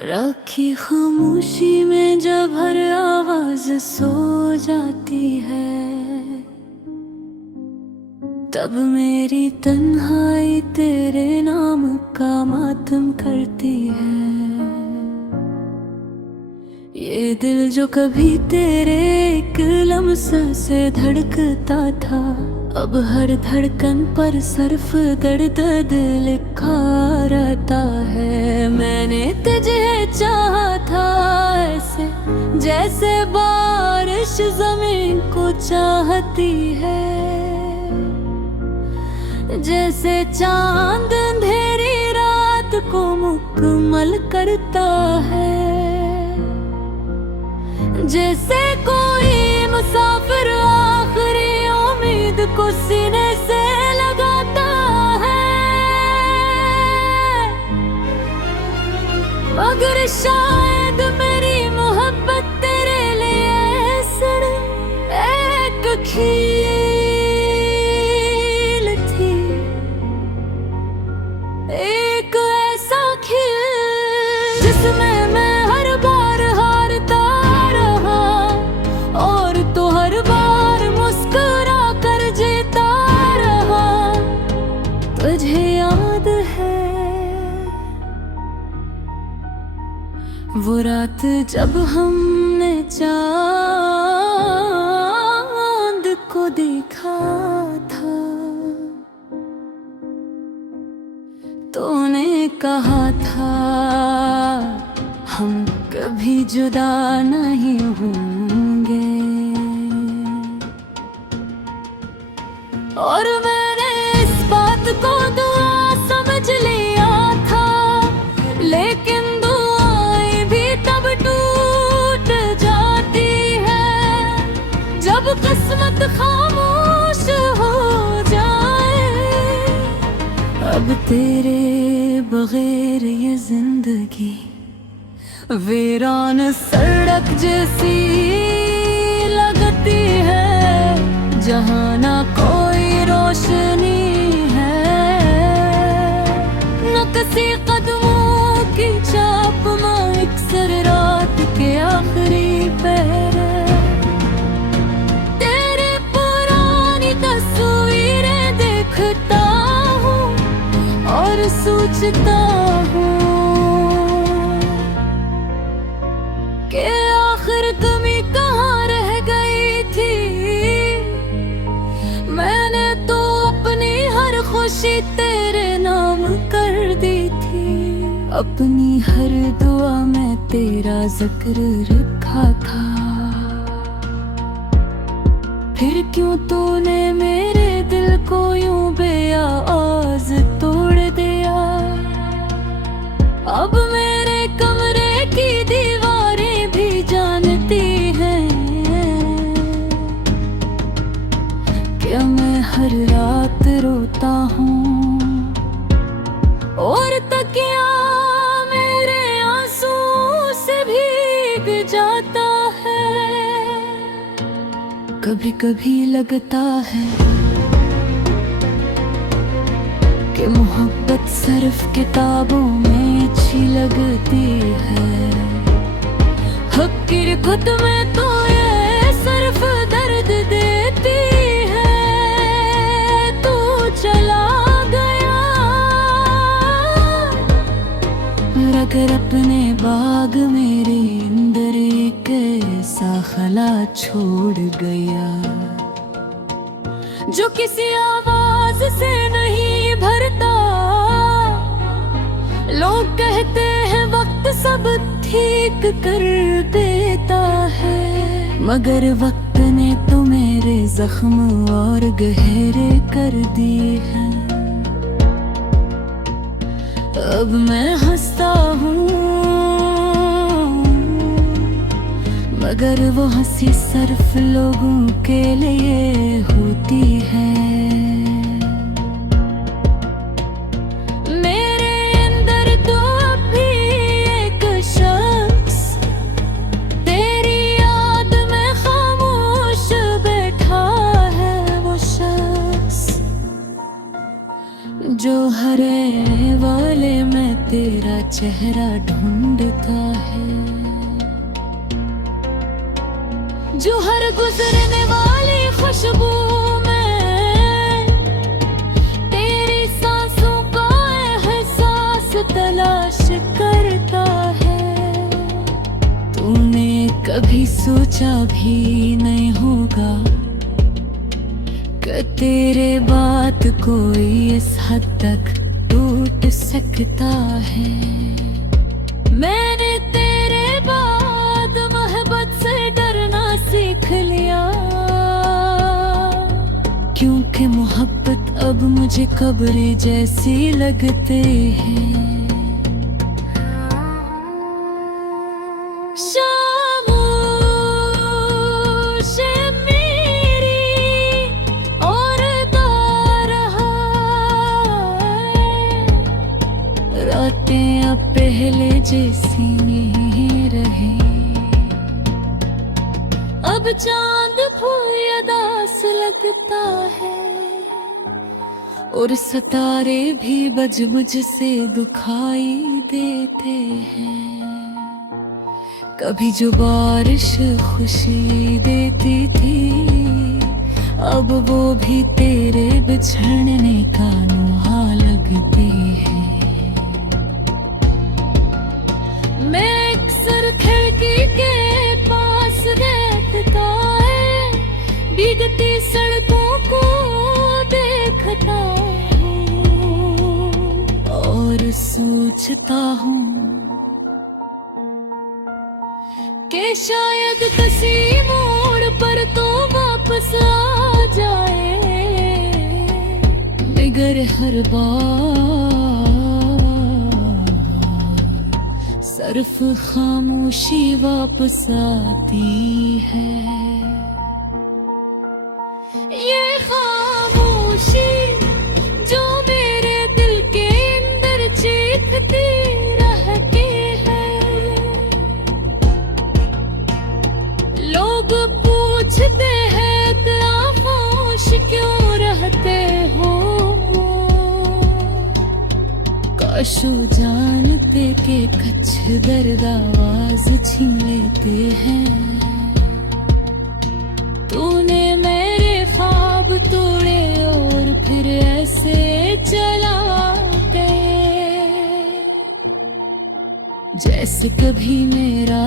राखी खामोशी में जब हर आवाज सो जाती है, तब मेरी तन्हाई तेरे नाम का मातम करती है। ये दिल जो कभी तेरे एक लम्हे से धड़कता था, अब हर धड़कन पर सिर्फ दर्द दिल लिखा रहता है। मैंने तुझे चाहा था ऐसे जैसे बारिश जमीन को चाहती है, जैसे चांद अंधेरी रात को मुकम्मल करता है, जैसे कोई मुसाफिर आखिरी उम्मीद को सीने से लगाता है। मगर शायद मेरी मोहब्बत तेरे लिए सिर्फ एक खील थी, एक ऐसा खील जिसमें मैं हर बार हारता रहा और तो हर बार मुस्कुरा कर जीता रहा। तुझे याद है वो रात जब हमने चांद को देखा था, तूने कहा था हम कभी जुदा नहीं होंगे, और मैंने इस बात को दुआ समझ लिया था। लेकिन दुआएं भी तब टूट जाती है जब किस्मत खामोश हो जाए। अब तेरे बगैर ये जिंदगी वीरान सड़क जैसी लगती है, जहाँ ना कोई रोशनी है, न किसी कदमों की चाप में अक्सर रात के आखिरी पहर। तेरी पुरानी तस्वीरें देखता हूँ और सोचता हूँ कि आखिर कमी कहाँ रह गई थी। मैंने तो अपनी हर खुशी तेरे नाम कर दी थी, अपनी हर दुआ में तेरा जिक्र रखा था। फिर क्यों तूने मेरे दिल को यूं बेआवाज़ तोड़ दिया। अब मेरे कमरे की दीवारें भी जानती हैं कि मैं हर रात रोता हूँ और तकिया मेरे आंसू से भीग जाता है। कभी कभी लगता है कि मोहब्बत सिर्फ किताबों में अच्छी लगती है, हकीकत में तो ये सिर्फ दर्द देती है। तू चला गया अगर अपने बाग मेरे अंदर एक ऐसा खला छोड़ गया जो किसी आवाज से नहीं भरता। लोग कहते हैं वक्त सब ठीक कर देता है, मगर वक्त ने तो मेरे जख्म और गहरे कर दिए हैं। अब मैं हंसता हूँ मगर वो हंसी सिर्फ लोगों के लिए होती है। मेरे अंदर तो अभी एक शख्स तेरी याद में खामोश बैठा है, वो शख्स जो हरे वाले में तेरा चेहरा ढूंढता है, जो हर गुजरने वाली खुशबू में तेरी सांसों का एहसास तलाश करता है। तूने कभी सोचा भी नहीं होगा कि तेरे बात कोई इस हद तक टूट सकता है। मैंने तेरे बाद मोहब्बत से डरना सीख लिया, क्योंकि मोहब्बत अब मुझे कब्र जैसी लगते हैं। रातें अब पहले जैसी नहीं रही, अब चांद उदास लगता है और सितारे भी बज से दुखाई देते हैं। कभी जो बारिश खुशी देती थी, अब वो भी तेरे बिछड़ने का नुहा लगती है। मैं अक्सर खिड़की के पास बैठता है, भीगती सड़कों को देखता हूँ और सोचता हूँ कि शायद किसी मोड़ पर तो वापस आ जाए, मगर हर बार सिर्फ खामोशी वापस आती है। ये खामोशी जो मेरे दिल के अंदर चीखती रहती है। लोग पूछते हैं इतना खामोश क्यों रहते हो, काश जानते के कच्छ दर्द आवाज छीन लेते हैं। तूने मेरे ख्वाब तोड़े और फिर ऐसे चला गए, जैसे कभी मेरा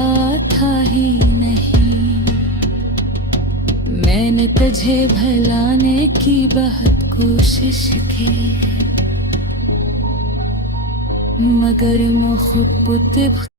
था ही नहीं। मैंने तुझे भुलाने की बहुत कोशिश की, मगर मैं खुद